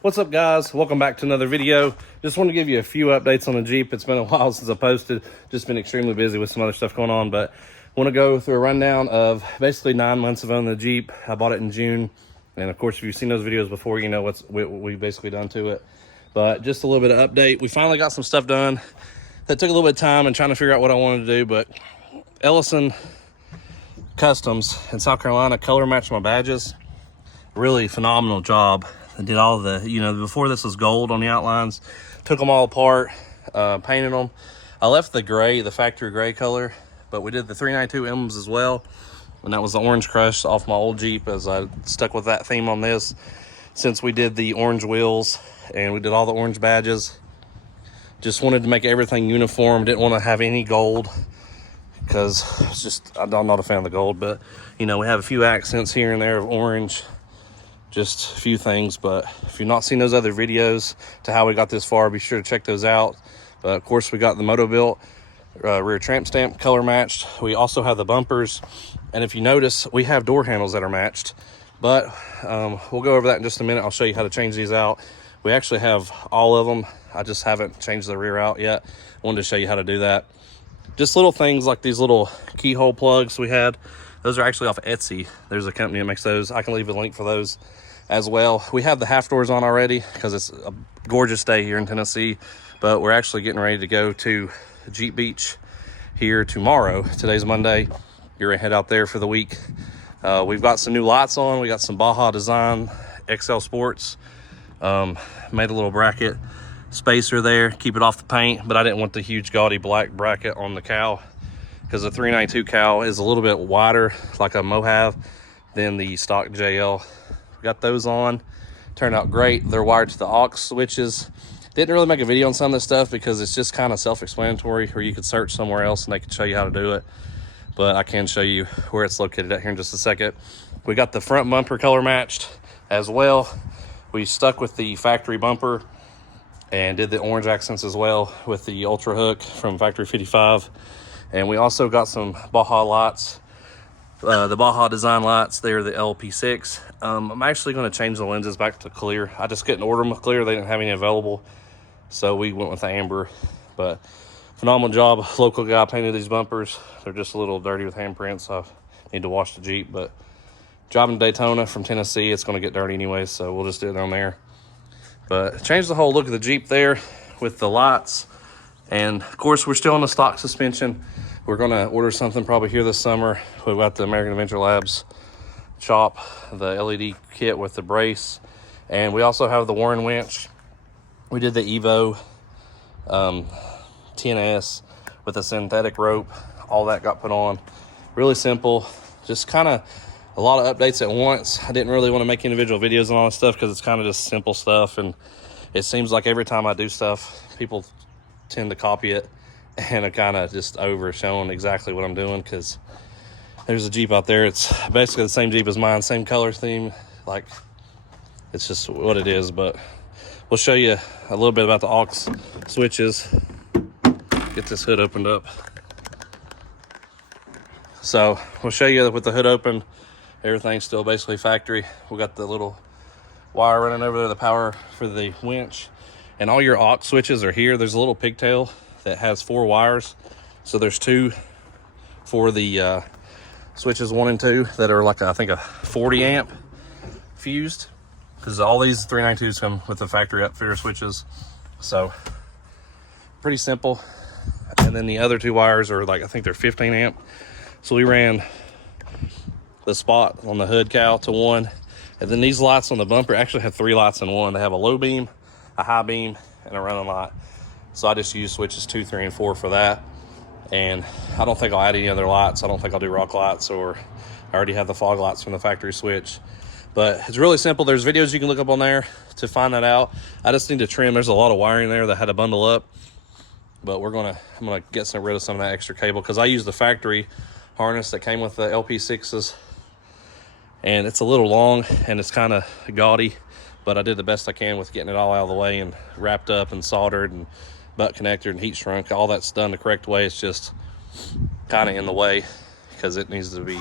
What's up, guys? Welcome back to another video. Just want to give you a few updates on the Jeep. It's been a while since I posted, just been extremely busy with some other stuff going on, but I want to go through a rundown of basically 9 months of owning the Jeep. I bought it in June, and of course if you've seen those videos before, you know what we've basically done to it. But just a little bit of update. We finally got some stuff done that took a little bit of time and trying to figure out what I wanted to do, but Ellison Customs in South Carolina color matched my badges. Really phenomenal job. I did all the, before this was gold on the outlines, took them all apart, painted them. I left the gray, the factory gray color, but we did the 392 emblems as well. And that was the orange crush off my old Jeep, as I stuck with that theme on this since we did the orange wheels and we did all the orange badges. Just wanted to make everything uniform. Didn't want to have any gold because it's just, I'm not a fan of the gold, but we have a few accents here and there of orange. Just a few things, but if you've not seen those other videos to how we got this far, be sure to check those out. But of course, we got the Moto-Built rear tramp stamp color matched. We also have the bumpers, and if you notice, we have door handles that are matched, but we'll go over that in just a minute. I'll show you how to change these out. We actually have all of them. I just haven't changed the rear out yet. I wanted to show you how to do that. Just little things like these little keyhole plugs we had. Those are actually off Etsy. There's a company that makes those. I can leave a link for those as well. We have the half doors on already because it's a gorgeous day here in Tennessee, but we're actually getting ready to go to Jeep Beach here tomorrow. Today's Monday. You're gonna head out there for the week. We've got some new lights on. We got some Baja Design XL Sports. Made a little bracket spacer there, keep it off the paint, but I didn't want the huge gaudy black bracket on the Cowl because the 392 Cowl is a little bit wider, like a Mojave, than the stock JL. We got those on, turned out great. They're wired to the aux switches. Didn't really make a video on some of this stuff because it's just kind of self-explanatory, or you could search somewhere else and they could show you how to do it, but I can show you where it's located at here in just a second. We got the front bumper color matched as well. We stuck with the factory bumper and did the orange accents as well with the Ultra Hook from Factory 55. And we also got some Baja lights, the Baja Design lights. They're the LP6. I'm actually going to change the lenses back to clear. I just couldn't order them with clear. They didn't have any available, so we went with the amber. But phenomenal job. Local guy painted these bumpers. They're just a little dirty with handprints. I need to wash the Jeep, but driving to Daytona from Tennessee, it's going to get dirty anyway, so we'll just do it down there. But changed the whole look of the Jeep there with the lights. And of course, we're still on the stock suspension. We're gonna order something probably here this summer. We've got the American Adventure Labs chop, the LED kit with the brace. And we also have the Warn winch. We did the Evo 10S with a synthetic rope. All that got put on. Really simple, just kind of a lot of updates at once. I didn't really want to make individual videos on all this stuff because it's kind of just simple stuff. And it seems like every time I do stuff, people tend to copy it, and I'm kind of just over showing exactly what I'm doing because there's a Jeep out there. It's basically the same Jeep as mine, same color theme. Like, it's just what it is. But we'll show you a little bit about the aux switches. Get this hood opened up. So we'll show you with the hood open, everything's still basically factory. We got the little wire running over there, the power for the winch. And all your aux switches are here. There's a little pigtail that has 4 wires. So there's 2 for the switches 1 and 2 that are like I think a 40 amp fused, because all these 392s come with the factory upfitter switches. So pretty simple. And then the other 2 wires are like, I think they're 15 amp. So we ran the spot on the hood cowl to 1. And then these lights on the bumper actually have 3 lights in one. They have a low beam, a high beam, and a running light. So I just use switches 2, 3, and 4 for that. And I don't think I'll add any other lights. I don't think I'll do rock lights, or I already have the fog lights from the factory switch. But it's really simple. There's videos you can look up on there to find that out. I just need to trim. There's a lot of wiring there that had to bundle up. But I'm gonna get rid of some of that extra cable, because I use the factory harness that came with the LP6s. And it's a little long and it's kind of gaudy, but I did the best I can with getting it all out of the way and wrapped up and soldered and butt connected and heat shrunk. All that's done the correct way. It's just kind of in the way because it needs to be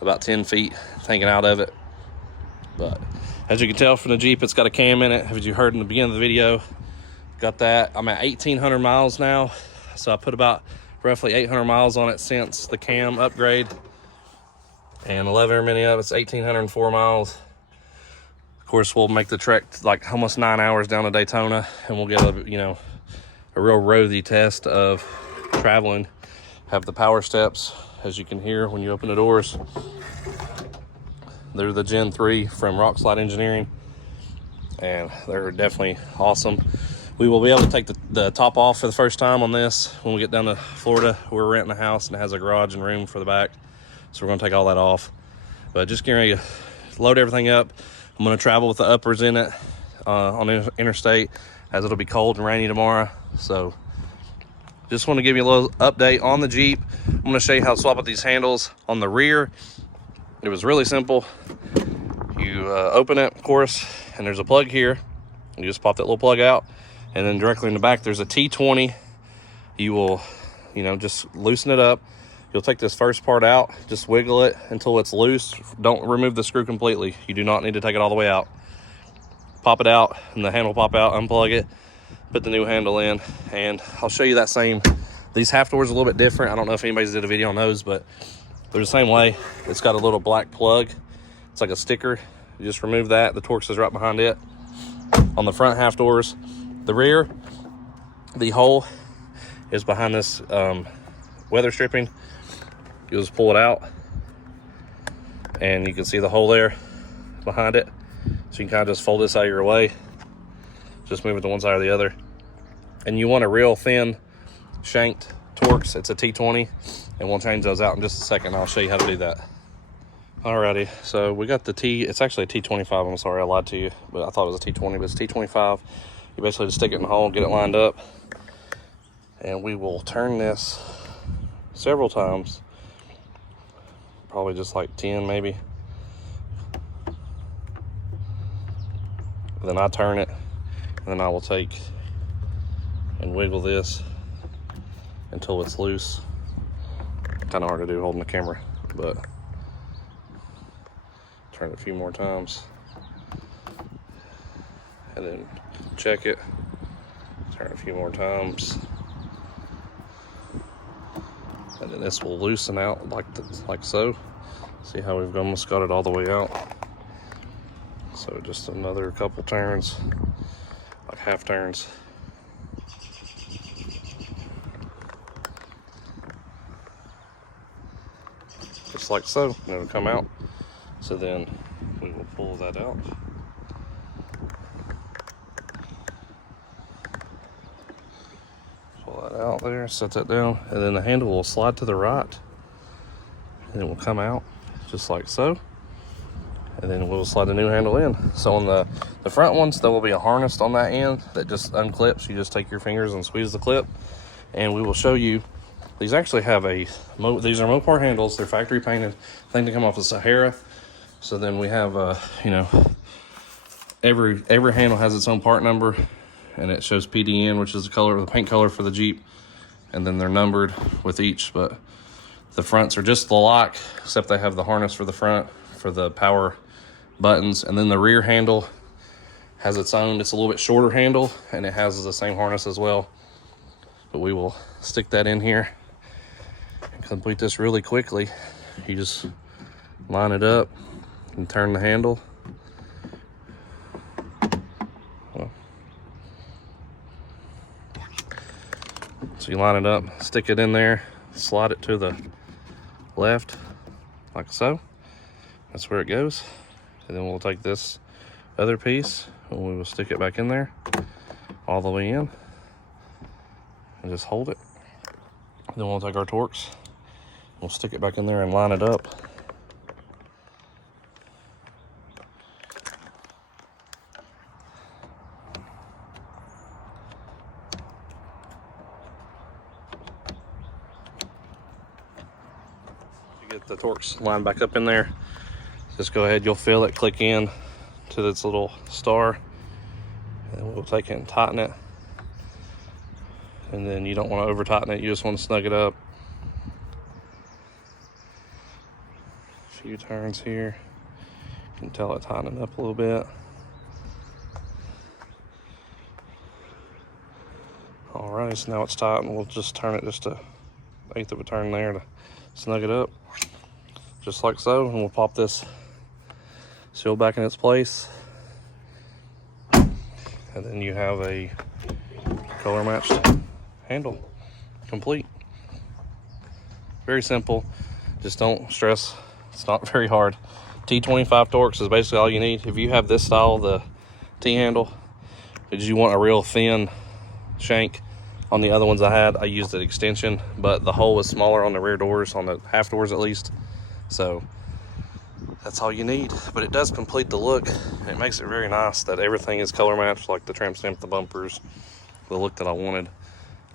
about 10 feet hanging out of it. But as you can tell from the Jeep, it's got a cam in it. As you heard in the beginning of the video, got that. I'm at 1,800 miles now. So I put about roughly 800 miles on it since the cam upgrade. And 11 many of it's 1,804 miles. Of course, we'll make the trek like almost 9 hours down to Daytona, and we'll get a real roadie test of traveling. Have the power steps, as you can hear when you open the doors. They're the Gen 3 from Rock Slide Engineering, and they're definitely awesome. We will be able to take the top off for the first time on this when we get down to Florida. We're renting a house and it has a garage and room for the back. So we're gonna take all that off. But just getting ready to load everything up. I'm gonna travel with the uppers in it on the interstate, as it'll be cold and rainy tomorrow. So just want to give you a little update on the Jeep. I'm gonna show you how to swap out these handles. On the rear, it was really simple. You open it, of course, and there's a plug here. You just pop that little plug out, and then directly in the back, there's a T20. You will, just loosen it up. You'll take this first part out, just wiggle it until it's loose. Don't remove the screw completely. You do not need to take it all the way out. Pop it out, and the handle will pop out, unplug it, put the new handle in, and I'll show you that same. These half doors are a little bit different. I don't know if anybody's did a video on those, but they're the same way. It's got a little black plug. It's like a sticker. You just remove that. The Torx is right behind it. On the front half doors, the rear, the hole is behind this weather stripping. You'll just pull it out, and you can see the hole there behind it. So you can kind of just fold this out of your way. Just move it to one side or the other. And you want a real thin shanked Torx. It's a T20, and we'll change those out in just a second. I'll show you how to do that. Alrighty, so we got the it's actually a T25. I'm sorry, I lied to you, but I thought it was a T20, but it's T25. You basically just stick it in the hole, get it lined up, and we will turn this several times. Probably just like 10 maybe. Then I turn it, and then I will take and wiggle this until it's loose. Kind of hard to do holding the camera, but turn it a few more times. And then check it, turn it a few more times. And then this will loosen out like so. See how we've almost got it all the way out. So just another couple turns, like half turns. Just like so, and it'll come out. So then we will pull that out. Pull that out there, set that down, and then the handle will slide to the right, and it will come out just like so. And then we'll slide the new handle in. So on the front ones, there will be a harness on that end that just unclips. You just take your fingers and squeeze the clip, and we will show you. These actually have these are Mopar handles. They're factory painted. I think they come off of Sahara. So then we have every handle has its own part number, and it shows PDN, which is the paint color for the Jeep, and then they're numbered with each. But the fronts are just the lock, except they have the harness for the front for the power buttons, and then the rear handle has its own. It's a little bit shorter handle, and it has the same harness as well. But we will stick that in here and complete this really quickly, you just line it up and turn the handle. So you line it up, stick it in there, slide it to the left, like so. That's where it goes. And then we'll take this other piece and we will stick it back in there, all the way in, and just hold it. Then we'll take our Torx, we'll stick it back in there and line it up. Get the Torx lined back up in there. Just go ahead, you'll feel it click in to this little star, and we'll take it and tighten it. And then you don't want to over tighten it, you just want to snug it up. A few turns here, you can tell it tightening up a little bit. Alright, so now it's tight, and we'll just turn it just 1/8 of a turn there to snug it up, just like so. And we'll pop this seal back in its place, and then you have a color matched handle complete. Very simple, just don't stress, it's not very hard. T25 Torx is basically all you need. If you have this style, the T handle, did you want a real thin shank? On the other ones I used an extension, but the hole was smaller on the rear doors, on the half doors at least. So that's all you need, but it does complete the look. It makes it very nice that everything is color matched, like the tramp stamp, the bumpers, the look that I wanted.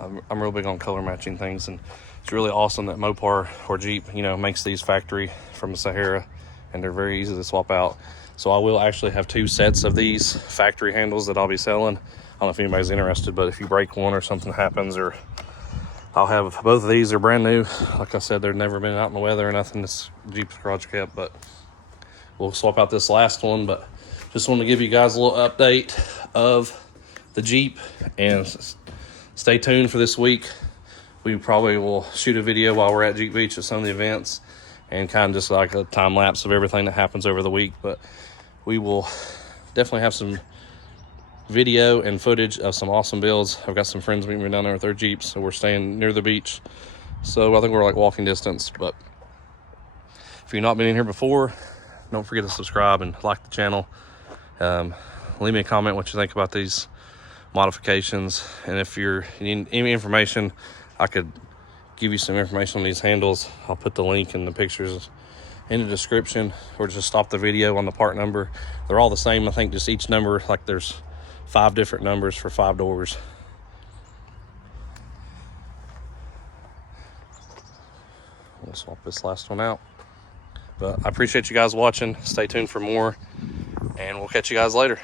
I'm real big on color matching things, and it's really awesome that Mopar or Jeep, you know, makes these factory from the Sahara, and they're very easy to swap out. So I will actually have 2 sets of these factory handles that I'll be selling. I don't know if anybody's interested, but if you break one or something happens, or I'll have both of these. Are brand new. Like I said, they've never been out in the weather or nothing. This Jeep's garage kept, but we'll swap out this last one. But just want to give you guys a little update of the Jeep, and stay tuned for this week. We probably will shoot a video while we're at Jeep Beach at some of the events, and kind of just like a time lapse of everything that happens over the week. But we will definitely have some video and footage of some awesome builds. I've got some friends meeting me down there with their Jeeps, so we're staying near the beach. So I think we're like walking distance. But if you've not been in here before, don't forget to subscribe and like the channel. Leave me a comment what you think about these modifications, and if you need any information, I could give you some information on these handles. I'll put the link and the pictures in the description, or just stop the video on the part number. They're all the same. I think just each number, like there's 5 different numbers for 5 doors. We'll swap this last one out. But I appreciate you guys watching. Stay tuned for more, and we'll catch you guys later.